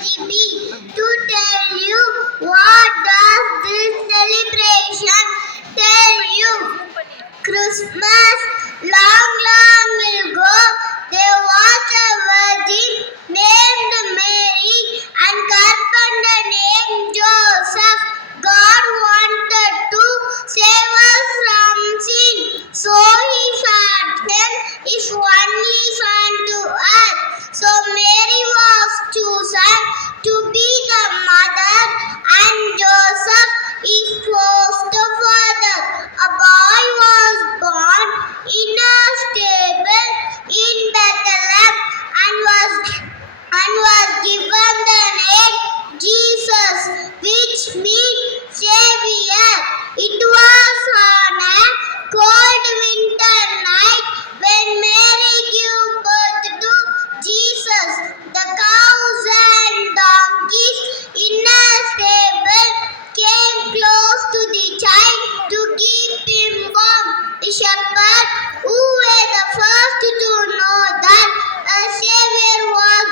be to tell you what does this celebration tell you. Christmas, long, long ago, there was a virgin named Mary and carpenter named Joseph. God wanted to save us from sin, so He sent His only Son to earth. So Mary was chosen to be the mother, and Joseph is foster father. A boy was born in a stable in Bethlehem and was given the name Jesus, which means Savior. It was on a cold winter night when Mary gave birth to Jesus. The cows and donkeys in a stable came close to the child to keep him warm. The shepherds, who were the first to know that a Savior was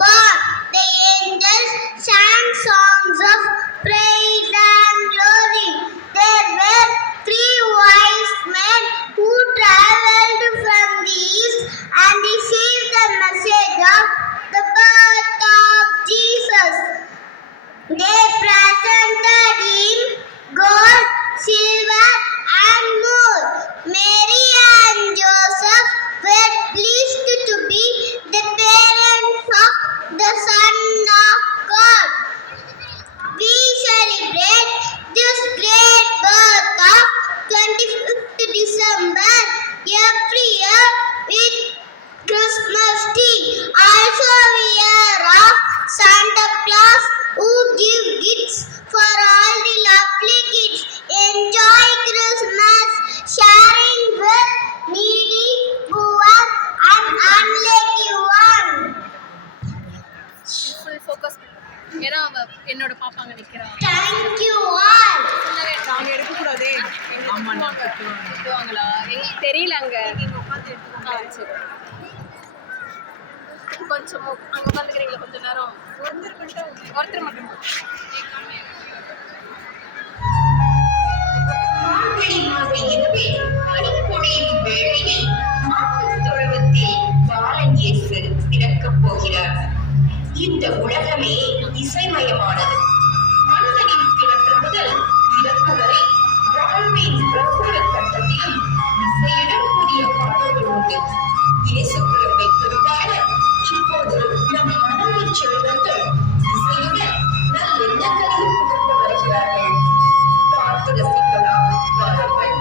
born, the angels sang songs of praise and glory. There were three wise men who traveled from the east and received the message of the birth of Jesus. They presented him gold, silver, and myrrh. Mary and Joseph were pleased to be the parents of the Son of God. We celebrate this great birth of 25th December every year with Christmas tree. Also we hear of Santa Claus who gives gifts for all the lovely kids. Enjoy Christmas, sharing with needy, poor and unlucky one. Full focus ஏன்னா அவ என்னோட பாப்பா அங்கே நிற்கிறா. Thank you all. நாங்கள் எடுக்கக்கூடாதே. ஆமாம் திட்டுவாங்களா எங்களுக்கு தெரியல அங்கே சரி கொஞ்சம் அங்கே உட்காந்துக்கிறீங்களா கொஞ்சம் நேரம் ஒருத்தர் மட்டும் இந்த உலகமே இசைமயமானது. மனிதனின் பிறப்பு முதல் இறப்பு வரை வாழ்வின் ஒவ்வொரு கட்டத்திலும் இசையுடன் கூடிய பாடல்கள் உண்டு. இயேசு பிறப்பை கொண்டாட இப்போது நம் மனதை செல்வர்கள் இசையுடன் நல்லெண்ணங்களையும் கொண்டு வருகிறார்கள். பார்த்து ரசிக்கலாம் வாருங்கள்.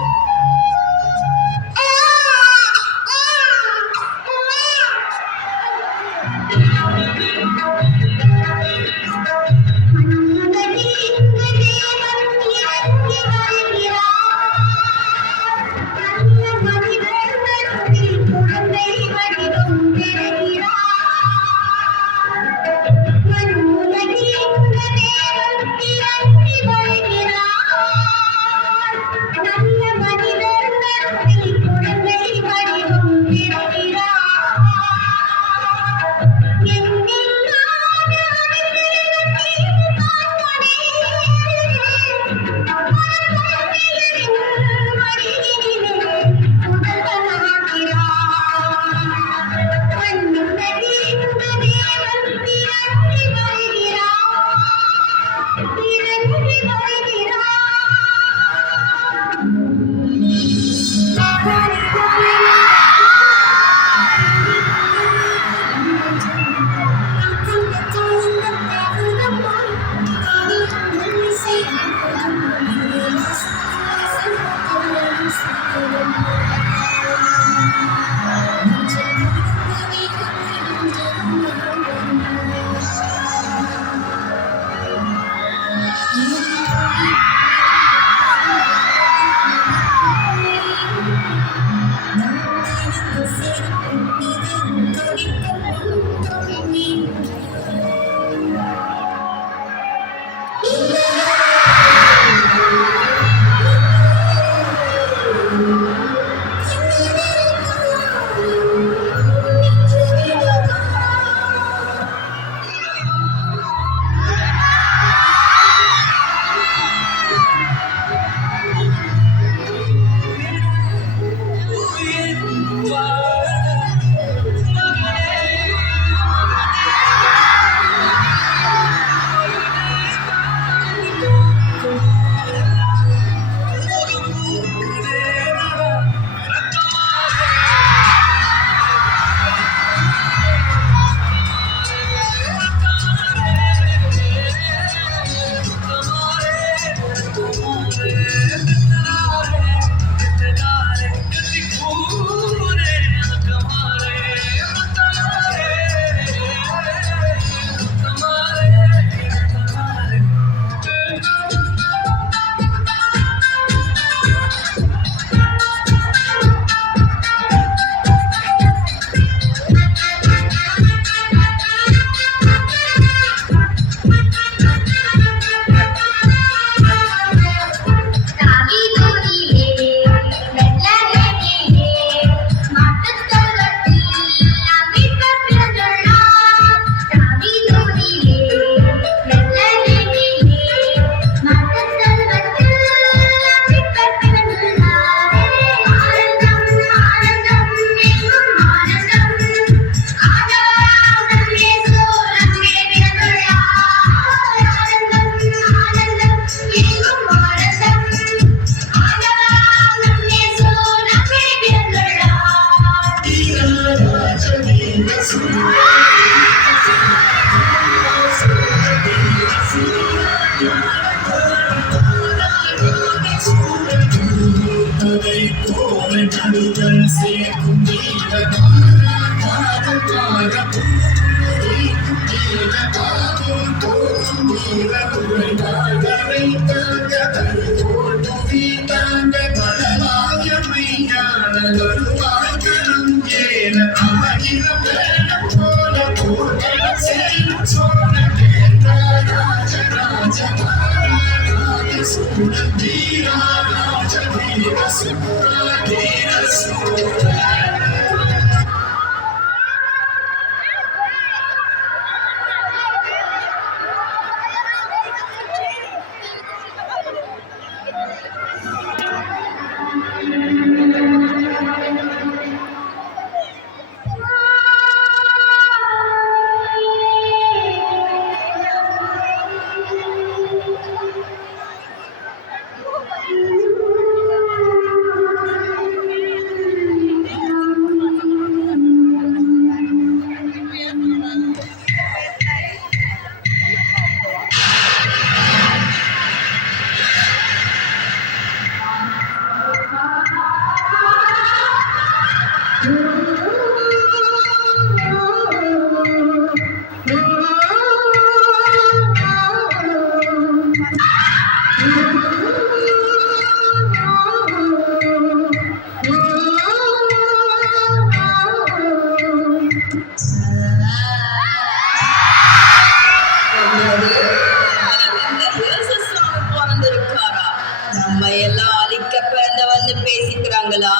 நம்ம எல்லாம் அழிக்க பிறந்தவன்னு பேசிக்கிறாங்களா?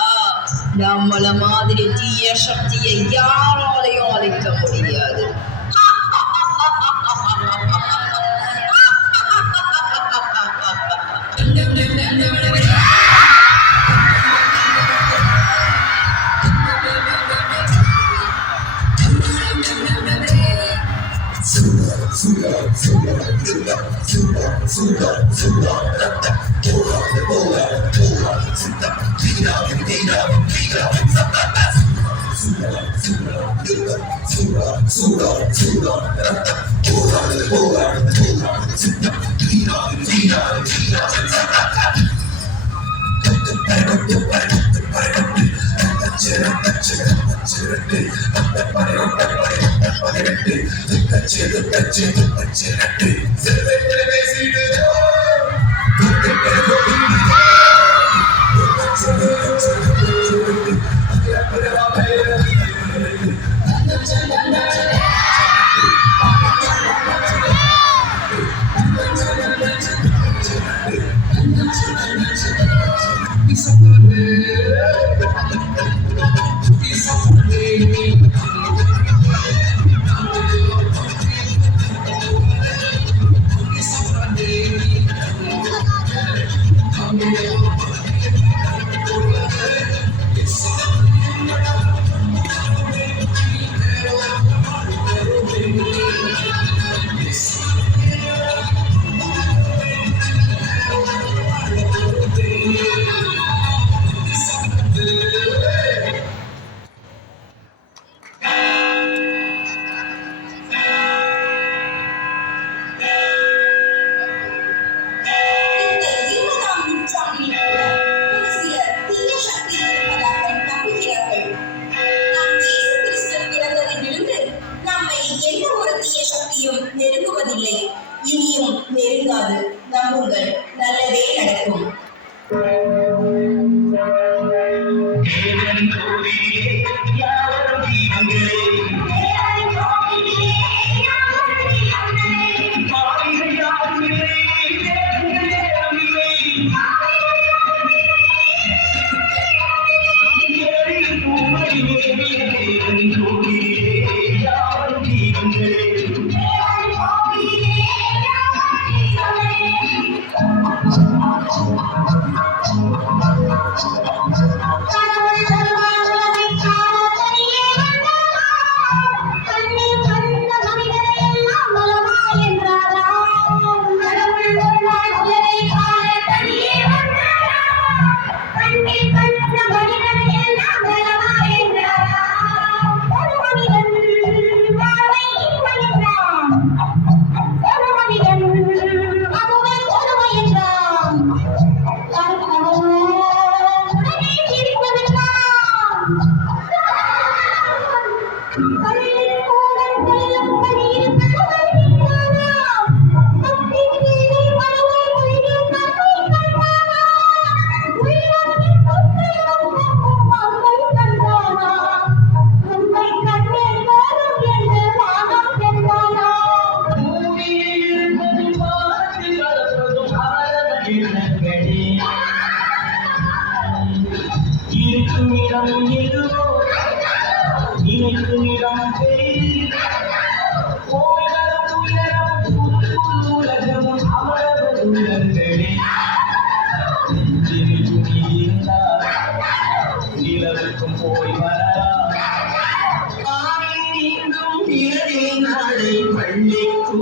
நம்மள மாதிரி தீய சக்தியை யாராலையும் அழிக்க முடியாது. நெருங்குவதில்லை, இனியும் நெருங்காது. நம்புங்கள், நல்லதே நடக்கும்.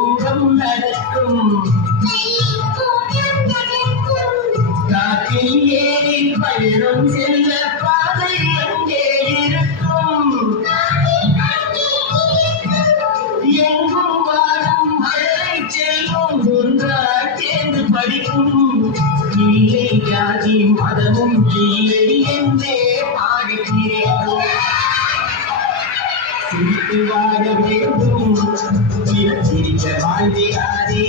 பூரம் நடக்கும் காற்றில் ஏறி பயணம் செல்ல பாதை எங்கே இருக்கும் எங்கும் வாழும் மழை செல்வம் ஒன்றாய் சேர்ந்து படிக்கும் இல்லை ஜாதி மதமும் இல்லை என்றே பாடுகிறேன் சிரித்து வாழ வேண்டும் சிரிக்க வாழ்கிறாரே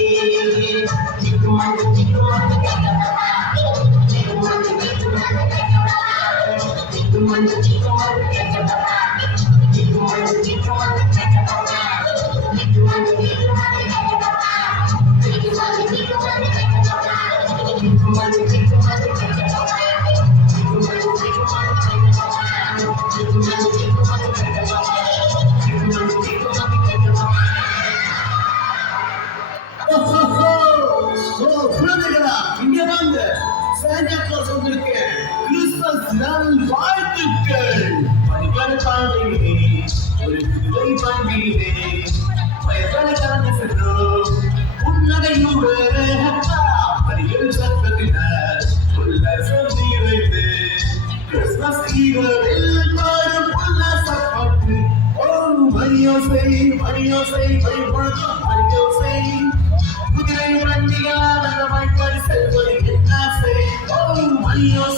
குழந்தைகளா இங்க வாங்க சாண்டா கிளாஸ் வந்திருக்கு கிறிஸ்துமஸ் நாள் வாழ்த்துக்கள் பணிக்கான பாண்டிகளே ஒரு புதுவை பாண்டிகளே வயதான கலந்து சென்றோம் புன்னகையுடைய அப்பா பணிகள் சத்தத்தினர் உள்ள சொல்லி வைத்து கிறிஸ்துமஸ் ஈவில் பாடும் புல்ல சப்பாட்டு ஓ மரியோசை மரியோசை பரிபொழுதும் மரியோசை குதிரை வண்டிகளால் செல்வது என்ன செய் ஓ மரியோசை